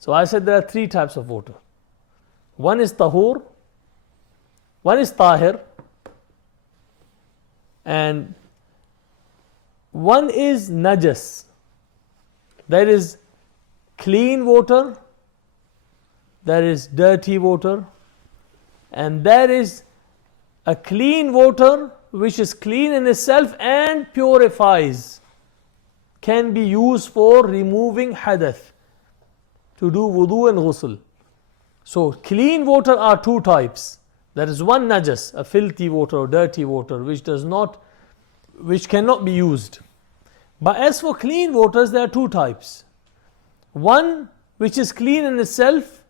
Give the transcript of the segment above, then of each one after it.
So I said there are three types of water. One is tahur, one is tahir, and one is najas. There is clean water, there is dirty water, and there is a clean water which is clean in itself and purifies, can be used for removing hadath, to do wudu and ghusl. So clean water are two types. There is one najas, a filthy water or dirty water, which cannot be used. But as for clean waters, there are two types. One which is clean in itself,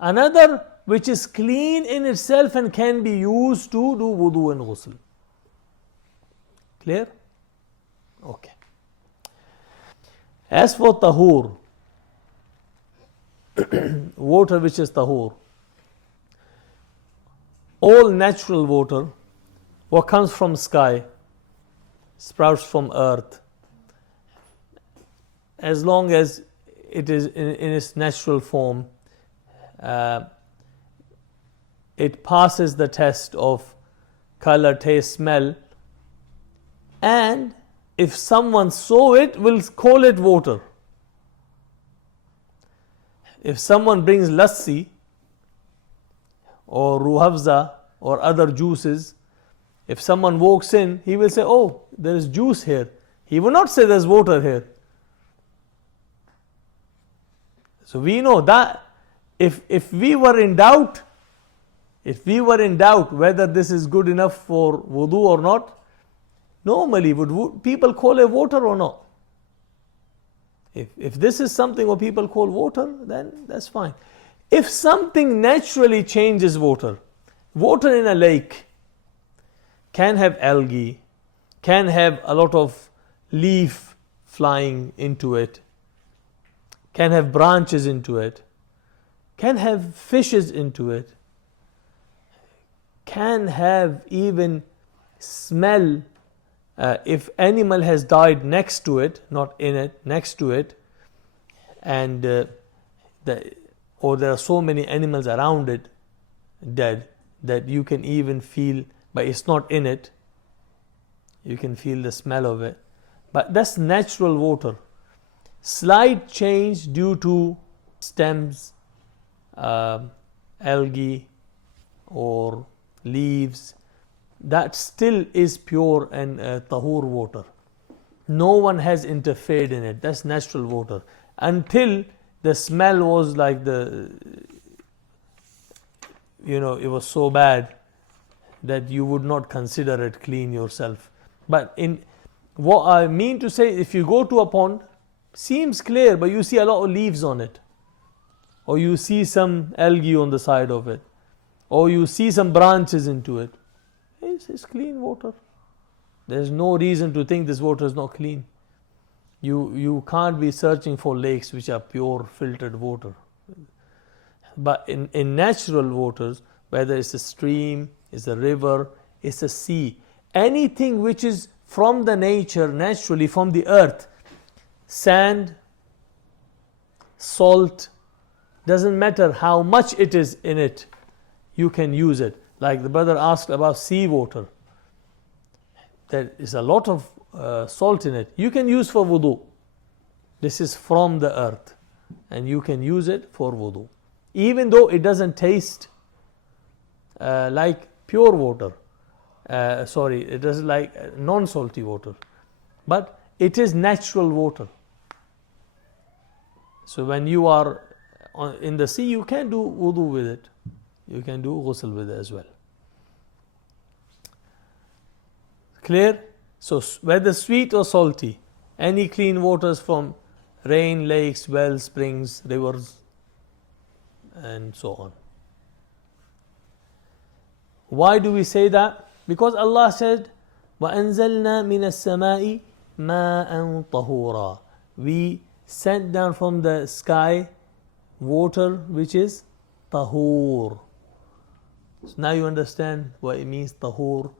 another which is clean in itself and can be used to do wudu and ghusl. Clear? Okay. As for tahur, water which is tahur, all natural water, what comes from sky, sprouts from earth, as long as it is in its natural form, it passes the test of color, taste, smell, and if someone saw it, will call it water. If someone brings lassi or ruhavza or other juices, if someone walks in, he will say, oh, there is juice here. He will not say there's water here. So we know that if we were in doubt whether this is good enough for wudu or not, normally would people call it water or not? If this is something what people call water, then that's fine. If something naturally changes water in a lake can have algae, can have a lot of leaf flying into it, can have branches into it, can have fishes into it, can have even smell. If animal has died next to it, not in it, next to it, and or there are so many animals around it dead that you can even feel, but it's not in it, you can feel the smell of it. But that's natural water. Slight change due to stems, algae or leaves, that still is pure and tahur water. No one has interfered in it. That's natural water. Until the smell was like it was so bad that you would not consider it clean yourself. But in what I mean to say, if you go to a pond, seems clear, but you see a lot of leaves on it, or you see some algae on the side of it, or you see some branches into it. It's clean water. There's no reason to think this water is not clean. You can't be searching for lakes which are pure filtered water. But in natural waters, whether it's a stream, it's a river, it's a sea, anything which is from the nature, naturally from the earth, sand, salt, doesn't matter how much it is in it, you can use it. Like the brother asked about seawater. There is a lot of salt in it. You can use for wudu. This is from the earth, and you can use it for wudu. Even though it doesn't taste like pure water. It doesn't like non-salty water. But it is natural water. So when you are in the sea, you can do wudu with it. You can do ghusl with it as well. Clear? So whether sweet or salty, any clean waters from rain, lakes, wells, springs, rivers, and so on. Why do we say that? Because Allah said, وَأَنزَلْنَا مِنَ السَّمَاءِ مَاءً طَهُورًا. We sent down from the sky water which is tahur. So now you understand what it means, tahur.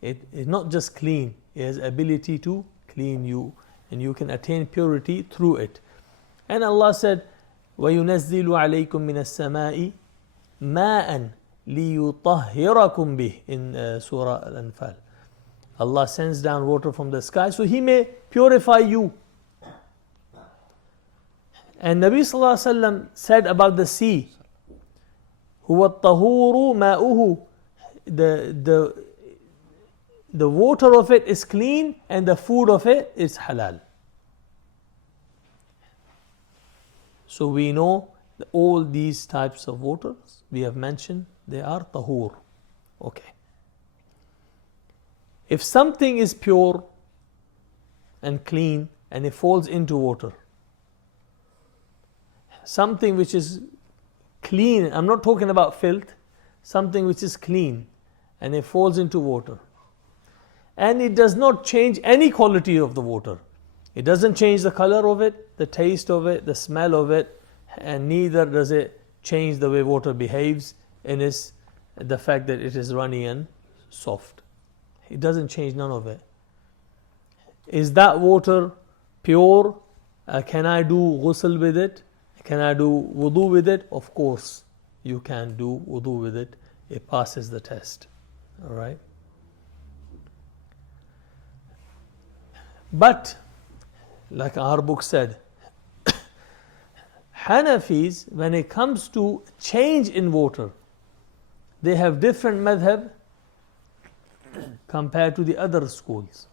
It is not just clean, it has ability to clean you, and you can attain purity through it. And Allah said, وَيُنَزِّلُ عَلَيْكُم مِّنَ السَّمَاءِ مَاءً لِيُطَهِّرَكُم بِهِ in Surah Al-Anfal. Allah sends down water from the sky so He may purify you. And Nabi Sallallahu Alaihi Wasallam said about the sea, هُوَ الطَّهُورُ مَاؤُهُ, the water of it is clean and the food of it is halal. So we know that all these types of waters we have mentioned, they are tahur. Okay. If something is pure and clean and it falls into water, something which is clean, I'm not talking about filth, something which is clean and it falls into water, and it does not change any quality of the water. It doesn't change the color of it, the taste of it, the smell of it, and neither does it change the way water behaves in the fact that it is runny and soft. It doesn't change none of it. Is that water pure? Can I do ghusl with it? Can I do wudu with it? Of course you can do wudu with it. It passes the test. Alright? But, like our book said, Hanafees, when it comes to change in water, they have different madhab compared to the other schools.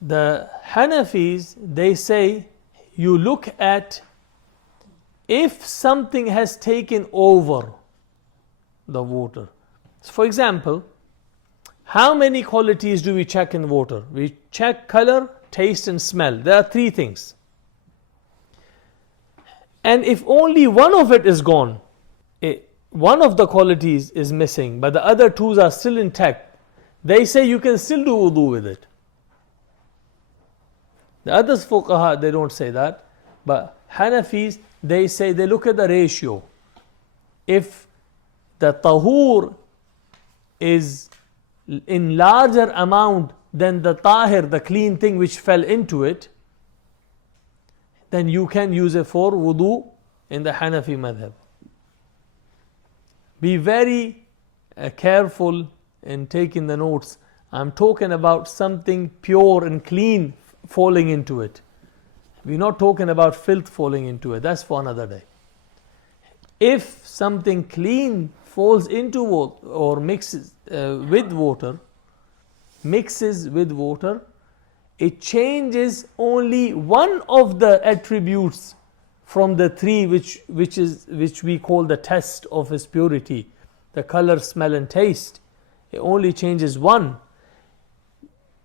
The Hanafees, they say, you look at if something has taken over the water. For example, how many qualities do we check in water? We check color, taste and smell. There are three things. And if only one of it is gone, one of the qualities is missing, but the other two are still intact, they say you can still do wudu with it. The others fuqaha, they don't say that, but Hanafis, they say they look at the ratio. If the tahur is in larger amount than the tahir, the clean thing which fell into it, then you can use it for wudu in the Hanafi madhab. Be very careful in taking the notes. I'm talking about something pure and clean falling into it. We're not talking about filth falling into it. That's for another day. If something clean falls into water or mixes with water, it changes only one of the attributes from the three which we call the test of its purity, the color, smell and taste. It only changes one.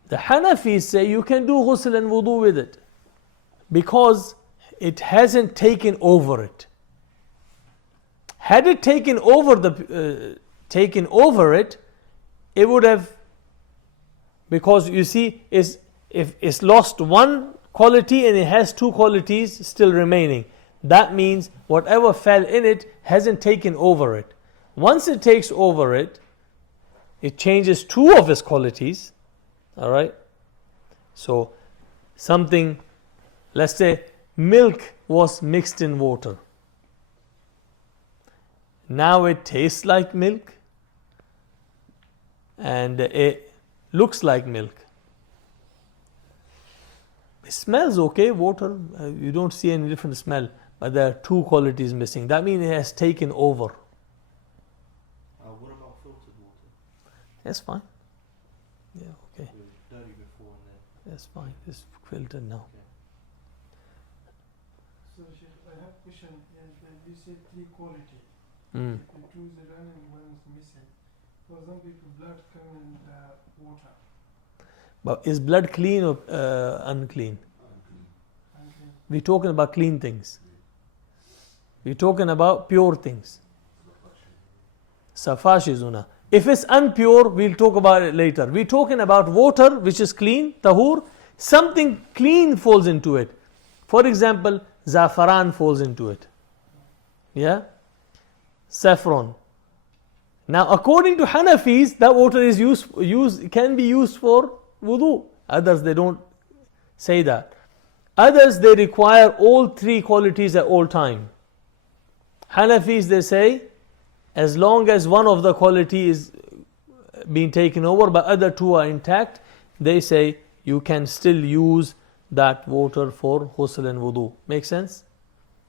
The Hanafis say you can do ghusl and wudu with it because it hasn't taken over it. Had it taken over it, it would have, because you see, if it's lost one quality and it has two qualities still remaining, that means whatever fell in it hasn't taken over it. Once it takes over it, it changes two of its qualities. Alright? So, something, let's say milk was mixed in water. Now it tastes like milk and it looks like milk. It smells okay, water, you don't see any different smell, but there are two qualities missing. That means it has taken over. What about filtered water? That's fine. Yeah, okay. It was dirty before and then. That's fine. It's filtered now. Okay. So, Sheikh, I have a question. You said three quality. Mm. If you choose the run and one is missing. For example, if blood come in the water. But is blood clean or unclean? We're talking about clean things. We're talking about pure things. Safashizuna. If it's unpure, we'll talk about it later. We're talking about water which is clean, tahur. Something clean falls into it. For example, zafaran falls into it. Yeah? Saffron. Now, according to Hanafis, that water is can be used for wudu. Others, they don't say that. Others, they require all three qualities at all time. Hanafis, they say, as long as one of the quality is being taken over but other two are intact, they say you can still use that water for ghusl and wudu. Make sense?